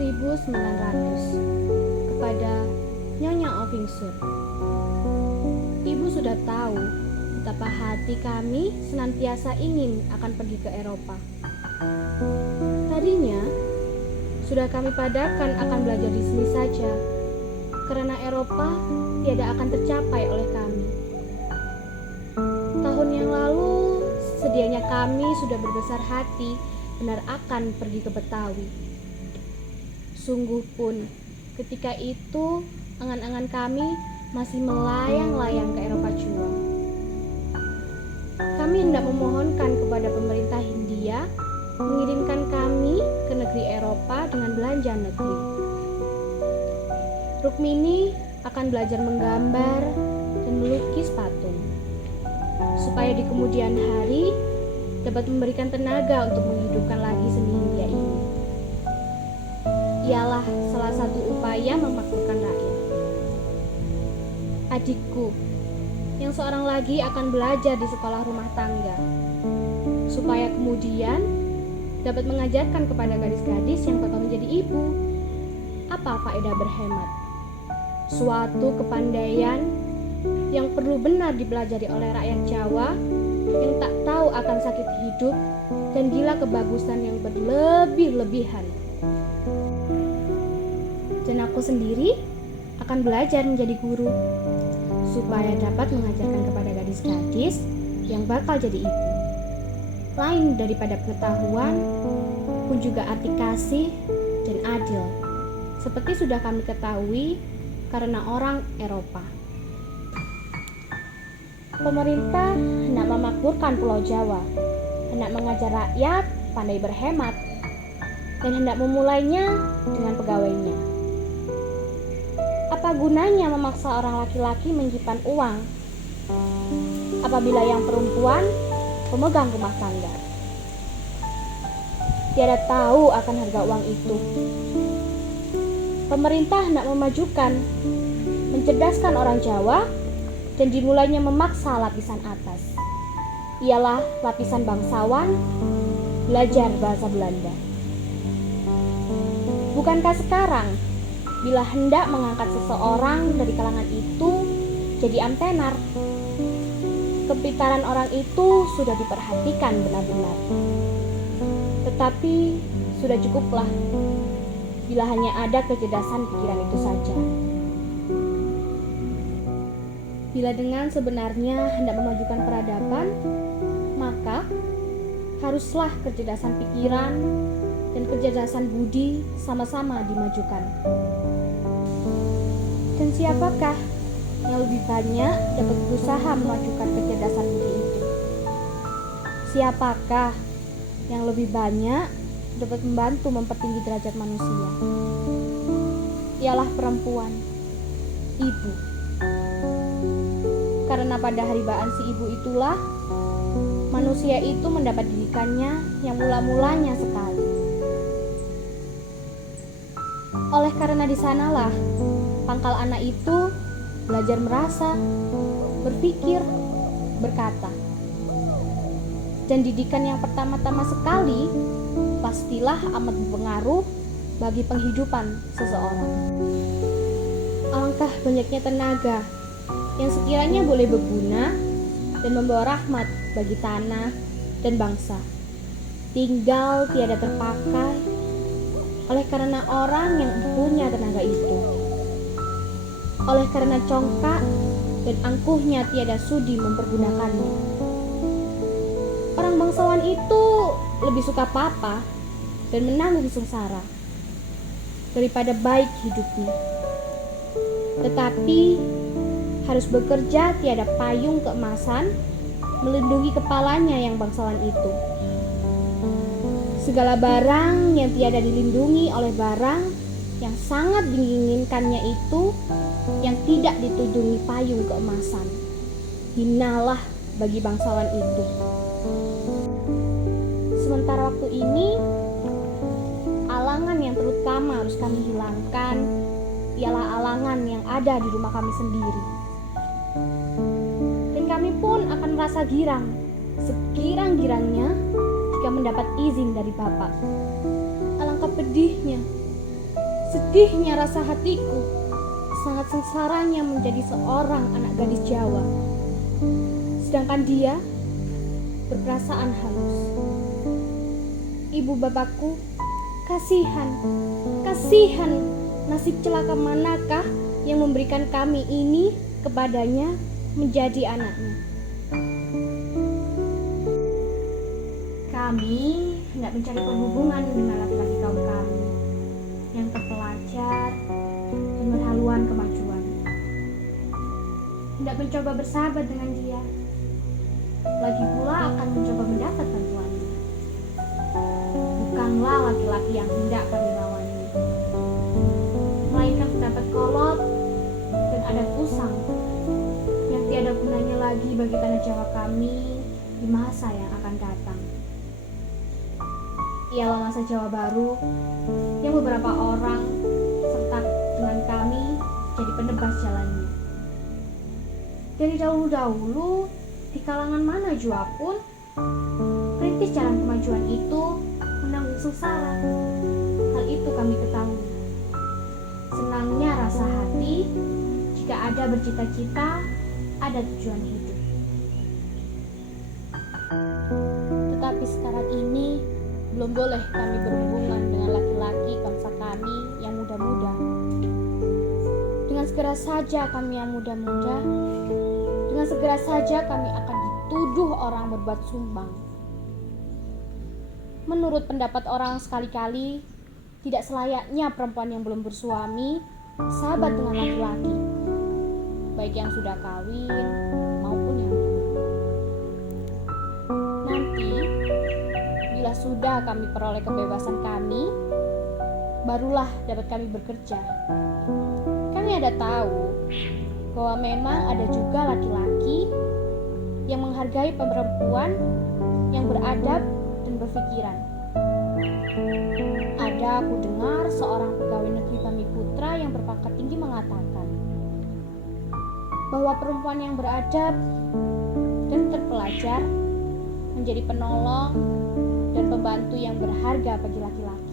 1900 kepada Nyonya Ovingsur. Ibu sudah tahu betapa hati kami senantiasa ingin akan pergi ke Eropa. Tadinya sudah kami padakan akan belajar di sini saja, karena Eropa tiada akan tercapai oleh kami. Tahun yang lalu sedianya kami sudah berbesar hati benar akan pergi ke Betawi. Sungguh pun ketika itu angan-angan kami masih melayang-layang ke Eropa jua. Kami hendak memohonkan kepada pemerintah Hindia mengirimkan kami ke negeri Eropa dengan belanja negeri. Rukmini akan belajar menggambar dan melukis patung, supaya di kemudian hari dapat memberikan tenaga untuk menghidupkan lagi seni Hindia ini. Ialah salah satu upaya memakmurkan rakyat. Adikku, yang seorang lagi akan belajar di sekolah rumah tangga, supaya kemudian dapat mengajarkan kepada gadis-gadis yang bakal menjadi ibu. Apa faedah berhemat? Suatu kepandaian yang perlu benar dipelajari oleh rakyat Jawa yang tak tahu akan sakit hidup dan gila kebagusan yang berlebih-lebihan. Dan aku sendiri akan belajar menjadi guru, supaya dapat mengajarkan kepada gadis-gadis yang bakal jadi ibu. Lain daripada pengetahuan, pun juga arti kasih dan adil, seperti sudah kami ketahui karena orang Eropa. Pemerintah hendak memakmurkan Pulau Jawa, hendak mengajar rakyat pandai berhemat, dan hendak memulainya dengan pegawainya. Apa gunanya memaksa orang laki-laki menyimpan uang apabila yang perempuan pemegang rumah tangga tiada tahu akan harga uang itu? Pemerintah hendak memajukan, mencerdaskan orang Jawa, dan dimulainya memaksa lapisan atas, ialah lapisan bangsawan, belajar bahasa Belanda. Bukankah sekarang bila hendak mengangkat seseorang dari kalangan itu jadi amtenar, kepintaran orang itu sudah diperhatikan benar-benar. Tetapi sudah cukuplah bila hanya ada kecerdasan pikiran itu saja. Bila dengan sebenarnya hendak memajukan peradaban, maka haruslah kecerdasan pikiran dan kecerdasan budi sama-sama dimajukan. Dan siapakah yang lebih banyak dapat berusaha memajukan kecerdasan budi itu? Siapakah yang lebih banyak dapat membantu mempertinggi derajat manusia? Ialah perempuan, ibu. Karena pada haribaan si ibu itulah manusia itu mendapat didikannya yang mula-mulanya sekali. Oleh karena di sanalah pangkal anak itu belajar merasa, berpikir, berkata. Dan didikan yang pertama-tama sekali pastilah amat berpengaruh bagi penghidupan seseorang. Alangkah banyaknya tenaga yang sekiranya boleh berguna dan membawa rahmat bagi tanah dan bangsa, tinggal tiada terpakai oleh karena orang yang punya tenaga itu. Oleh karena congkak dan angkuhnya tiada sudi mempergunakannya. Orang bangsawan itu lebih suka papa dan menanggung sengsara daripada baik hidupnya. Tetapi harus bekerja tiada payung keemasan melindungi kepalanya yang bangsawan itu. Segala barang yang tiada dilindungi oleh barang yang sangat diinginkannya itu, yang tidak ditujungi payung keemasan, hinalah bagi bangsawan itu. Sementara waktu ini, alangan yang terutama harus kami hilangkan ialah alangan yang ada di rumah kami sendiri. Dan kami pun akan merasa girang, sekirang-girangnya jika mendapat izin dari Bapak. Alangkah pedihnya Sedihnya rasa hatiku, sangat sengsaranya menjadi seorang anak gadis Jawa. Sedangkan dia berperasaan halus. Ibu bapakku, kasihan nasib celaka manakah yang memberikan kami ini kepadanya menjadi anaknya. Kami hendak mencari perhubungan dengan laki-laki kaum kami yang terpelajar dan berhaluan kemajuan. Hendak mencoba bersahabat dengan dia, lagi pula akan mencoba mendapat bantuannya. Bukanlah laki-laki yang hendak kami rawani, melainkan pendapat kolot dan adat usang yang tiada gunanya lagi bagi tanah Jawa kami di masa yang akan datang. Ialah masa Jawa baru yang beberapa orang serta dengan kami jadi penebas jalannya. Dari dahulu-dahulu, di kalangan mana jua pun, perintis jalan kemajuan itu menanggung sengsara. Hal itu kami ketahui. Senangnya rasa hati jika ada bercita-cita, ada tujuan hidup. Tetapi sekarang ini belum boleh kami berhubungan dengan laki-laki bangsa kami yang muda-muda. Dengan segera saja kami yang muda-muda, dengan segera saja kami akan dituduh orang berbuat sumbang. Menurut pendapat orang sekali-kali, tidak selayaknya perempuan yang belum bersuami sahabat dengan laki-laki, baik yang sudah kawin maupun yang belum. Nanti, bila sudah kami peroleh kebebasan kami, barulah dapat kami bekerja. Kami ada tahu bahwa memang ada juga laki-laki yang menghargai perempuan yang beradab dan berpikiran. Ada aku dengar seorang pegawai negeri Bamiputra yang berpangkat tinggi mengatakan bahwa perempuan yang beradab dan terpelajar menjadi penolong dan pembantu yang berharga bagi laki-laki.